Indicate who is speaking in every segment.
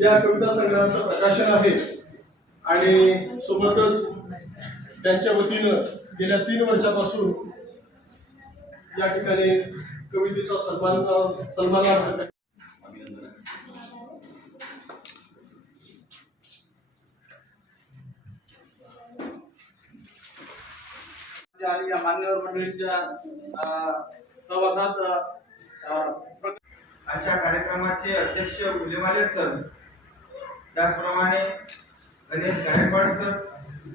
Speaker 1: या कविता संग्रहाचं प्रकाशन आहे. आणि सोबतच त्यांच्या वतीनं गेल्या तीन वर्षापासून या ठिकाणी कवितेचा सन्मान सन्मान
Speaker 2: आणि या मान्यवर मंडळींच्या सहवासात
Speaker 3: आजच्या कार्यक्रमाचे अध्यक्ष उलेवाले सर. त्याचप्रमाणे गणेश गायकवाड सर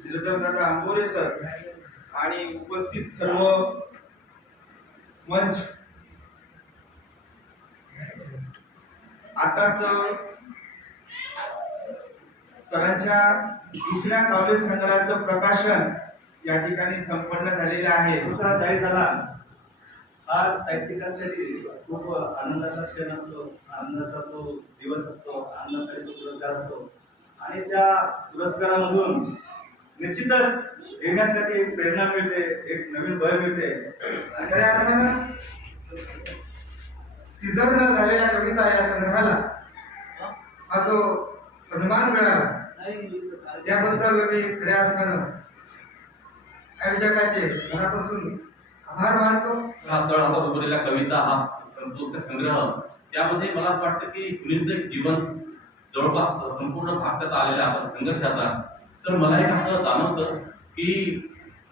Speaker 3: श्रीधर दादा आंबोरे सर आणि उपस्थित सर्व मंच. आताच सरांच्या दुसऱ्या काव्य संग्रहाचं प्रकाशन या ठिकाणी संपन्न झालेलं आहे.
Speaker 4: दुसरा जाहीर झाला. हा साहित्यिकांसाठी खूप आनंदाचा क्षण असतो आनंदाचा तो दिवस असतो आनंदासाठी तो पुरस्कार असतो. आणि त्या पुरस्कारामधून निश्चितच येण्यासाठी प्रेरणा मिळते एक नवीन भय मिळते.
Speaker 3: आणि खऱ्या अर्थानं सीझर झालेल्या कविता या संदर्भाला हा जो सन्मान मिळाला. त्याबद्दल मी खऱ्या अर्थानं आयोजकाचे मनापासून आभार मानतो.
Speaker 5: हा तळ हातात कविता हा पुस्तक संग्रह. त्यामध्ये मला असं वाटतं की सुनीलचं जीवन जवळपास संपूर्ण भारतात आलेल्या आलेला संघर्षाचा तर मला एक असं जाणवतं की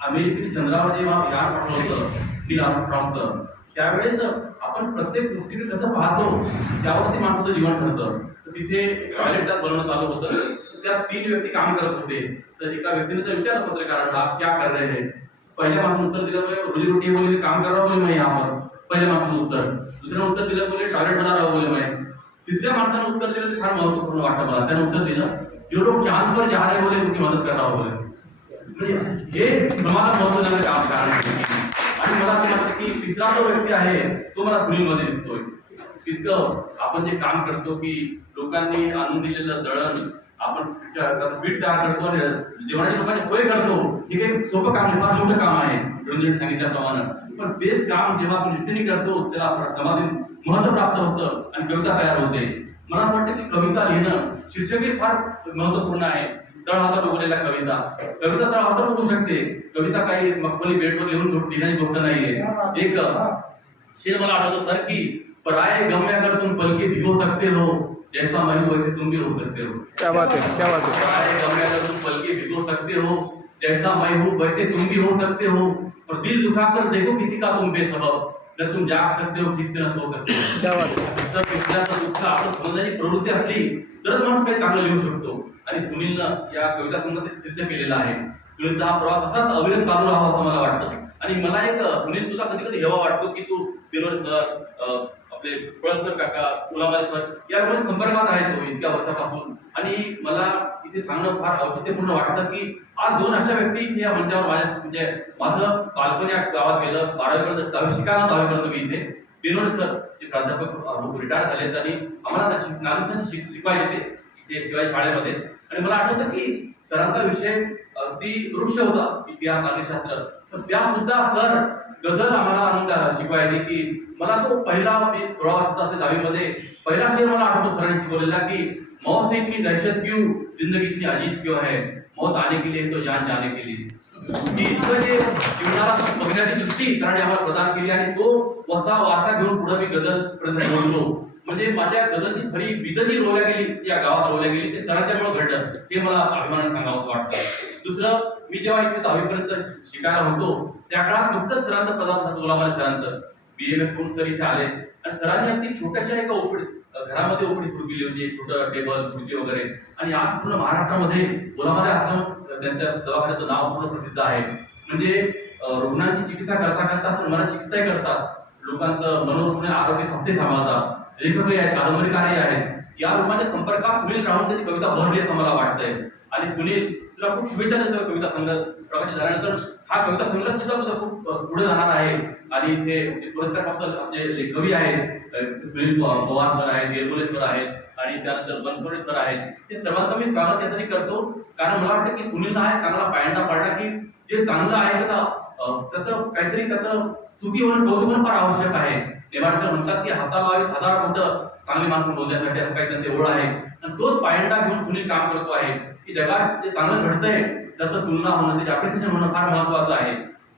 Speaker 5: अमेरिकेतील चंद्रावर जेव्हा यान पाठवलं होतं नील आर्मस्ट्रॉंगचं त्यावेळेस आपण प्रत्येक गोष्टीकडे कसं पाहतो त्यावरती माणसाचं जीवन ठरतं. तर तिथे टॉयलेट बनवणं चालू होतं. त्यात त्या तीन व्यक्ती काम करत होते. तर एका व्यक्तीने तर विचारलं पत्रकारांना क्या कर रहे हैं? पहिल्या माणसानं उत्तर दिलं बोले रोजी रोटी बोले काम करावं बोले माहिती यहाँ पहिल्या माणसानं उत्तर. दुसऱ्या उत्तर दिलं बोले टॉयलेट बना बोले माहिती तिसऱ्या माणसानं उत्तर दिलं ते फार महत्त्वपूर्ण वाटतं मला. त्यानं उत्तर दिलं जो लोक चांद पर जा रहे बोले उनकी मदत करावं बोले म्हणजे हे प्रमाणात महत्त्व देणारं काम कारण आणि मला असं वाटतं की तिसरा जो व्यक्ती आहे तो मला सुनीलमध्ये दिसतोय. तितकं आपण जे काम करतो की लोकांनी आणून दिलेलं दळण आपण पीठ तयार करतो जेवणाची लोकांची सोय करतो. हे काही सोपं काम नाही फार मोठं काम आहे. रंजन सांगितल्याप्रमाणे पण तेच काम जेव्हा आपण निष्ठेने करतो त्याला समाधीत महत्त्व प्राप्त होतं आणि कविता तयार होते. मला असं वाटतं की कविता लिहिणं शीर्षक हे फार महत्त्वपूर्ण आहे. तळहातात उगलेल्या कविता. कविता तळहातात होऊ शकते. कविता काही मखमली बेडवर लिहून लिहिण्याची गोष्ट नाहीये. एक शेर मला आठवतो सर की पराये गम में अगर तुम भिगो सकते हो. जैसा मैं हूं वैसे तुम भी हो सकते हो।
Speaker 6: क्या बात है क्या बात है।
Speaker 5: तुम पल के भिगो सकते हो जैसा मैं हूं वैसे तुम भी हो सकते हो। और दिल दुखाकर देखो किसी का तुम बेसबब न तुम जाग सकते हो किसी तरह सो सकते हो।
Speaker 6: क्या बात है।
Speaker 5: जर दुसऱ्याचं दुःख आपण समजण्याची प्रवृत्ती असली। तरच माणूस काही चांगलं लिहू शकतो। आणि सुनीलनं या कविता संगतीत सिद्ध केलेला आहे। सुनीलचा हा प्रवास असाच अविरत चालू राहावा असं मला वाटतं. आणि मला एक सुनील तुझा कधी कधी हेवा वाटतो की तू बिनोड सर आपले पळसकर काका गुलाबाई सर यामध्ये संपर्कात आहे तो इतक्या वर्षापासून. आणि मला इथे सांगणं फार औचित्यपूर्ण वाटतं की आज दोन अशा व्यक्ती इथे या मंचावर माझ्या म्हणजे माझं बालपण या गावात गेलं बारावीपर्यंत दहावी शिकायला दहावीपर्यंत मी इथे बिनोड सर जे प्राध्यापक रिटायर झालेत आणि आम्हाला शिक- नागरिकांना शिक शिकवायचे ते इथे शिवाय शाळेमध्ये. आणि मला आठवतं की सरांचा विषय अगदी वृक्ष होता इतिहास नागरिकशास्त्र तर त्या सुद्धा सर गझल आम्हाला आणून शिकवायची की मला तो पहिला मी सोळा वर्षाचा असेल दहावीमध्ये पहिला शेर मला आठवतो सरांनी शिकवलेला की मौत से इतनी दहशत क्यों? जिंदगी इतनी अजीज क्यों है? मौत आने के लिए तो जान जाने के लिए. इतकं जे जीवनाला बघण्याची दृष्टी सरांनी आम्हाला प्रदान केली आणि तो वसा वारसा घेऊन पुढे मी गझल पर्यंत बोललो म्हणजे माझ्या गझलची खरी बिदनी रोवल्या गेली या गावात रोवल्या गेली ते सरांच्यामुळे घडलं हे मला अभिमानाने सांगावं वाटतं. दुसरं मी जेव्हा इथे दहावीपर्यंत शिकायला होतो त्या काळात नुकतंच सरांचं पदार्थ होतं गुलाबाने सरांचं. बी एम एस करून सर इथे आले. आणि सरांनी अगदी छोट्याशा एका ओपडी घरामध्ये ओपडी सुरू केली होती छोटं टेबल खुर्ची वगैरे. आणि आज पूर्ण महाराष्ट्रामध्ये गुलाबाने आश्रम त्यांच्या दवाखान्याचं नाव पूर्ण प्रसिद्ध आहे. म्हणजे रुग्णांची चिकित्सा करता करता मनाची चिकित्साही करतात. लोकांचं मनोरुग्ण आरोग्य संस्थे सांभाळतात. लेखक आहेत कादंबरीकारही आहेत. या रूपाच्या संपर्कात सुनील राहून त्यांनी कविता भरली असं मला वाटतंय. आणि सुनील तुला खूप शुभेच्छा देतो कविता संग्रह प्रकाशित झाल्यानंतर. हा कविता संग्रह सुद्धा तुझा खूप पुढे जाणार आहे. आणि इथे पुरस्कार प्राप्त आपले कवी आहेत सुनील पवार सर आहेत येरगुले सर आहेत आणि त्यानंतर बनसोडे सर आहेत. हे सर्वांचं मी स्वागत यासाठी करतो. कारण मला वाटतं की सुनीलला हा चांगला पायंडा पाडला की जे चांगलं आहे त्याचा त्याचं काहीतरी त्याचं स्तुती होणं कौतुक होणं फार आवश्यक आहे. नेवाडे म्हणतात की हाताला हजार बोट चांगली माणसं बोलण्यासाठी असं काही त्यांचे ओढ आहे. आणि तोच पायंडा घेऊन सुनील काम करतो आहे की जगात जे चांगलं घडतंय त्याचं तुलना होणं त्याचे अप्रिसिएशन होणं फार महत्वाचं आहे.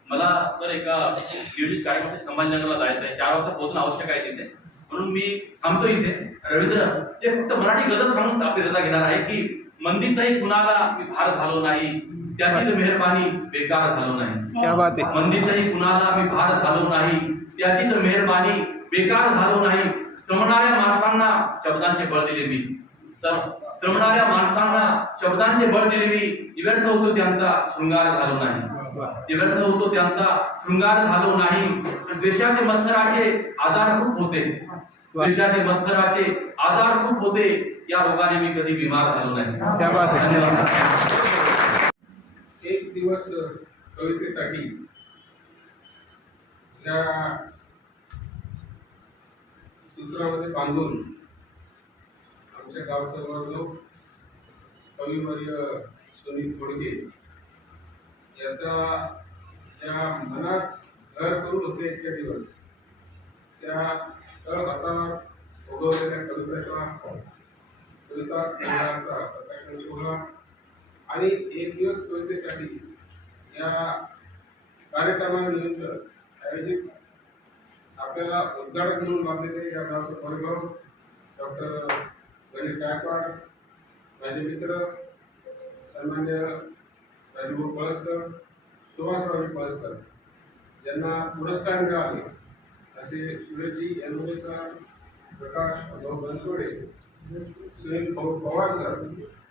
Speaker 5: मला सर एका नियोजित कार्यक्रमासाठी संभाजीनगरला जायचं आहे चार वाजता पोहोचणं आवश्यक आहे तिथे. म्हणून मी थांबतो इथे. रवींद्र ते फक्त मराठी गजल सांगून आपली रजा घेणार आहे की मंदितही कुणाला मी भार झालो नाही त्याची मेहरबानी बेकार झालो नाही.
Speaker 6: है
Speaker 5: मंदितही कुणाला मी भार झालो नाही त्याची मेहरबानी बेकार झालो नाही श्रमणाऱ्या माणसांना शब्दांचे बळ दिले मी. श्रम- श्रमणाऱ्या माणसांना शब्दांचे बळ दिले मी. व्यर्थ होतो त्यांचा शृंगार झालो नाही. व्यर्थ होतो त्यांचा शृंगार झालो नाही. पण द्वेषाचे मत्सराचे आजार खूप होते. द्वेषाचे मत्सराचे आजार खूप होते. या रोगाने मी कधी बिमार झालो नाही.
Speaker 6: क्या बात
Speaker 5: धन्यवाद
Speaker 7: एक दिवस कवितेसाठी या सूत्रामध्ये बांधून आमच्या गावचा लोक कविवर्य सुनील थोडके याचा ज्या मनात घर करून होते इतक्या दिवस त्या तळहातावर भोगवलेल्या कवितेचा कविता संग्रहाचा प्रकाशन सोहळा आणि एक दिवस कवितेसाठी या कार्यक्रमानिमित्त आयोजित आपल्याला उद्घाटक म्हणून मानलेले या गावचे परिभाव डॉक्टर गणेश गायकवाड माझे मित्र सन्मान्य राजभाऊ पळसकर सुभाषराव पळसकर ज्यांना पुरस्कार मिळाले. असे सुरेशजी यनोरे सर प्रकाश भाऊ बनसोडे सुनील भाऊ पवार सर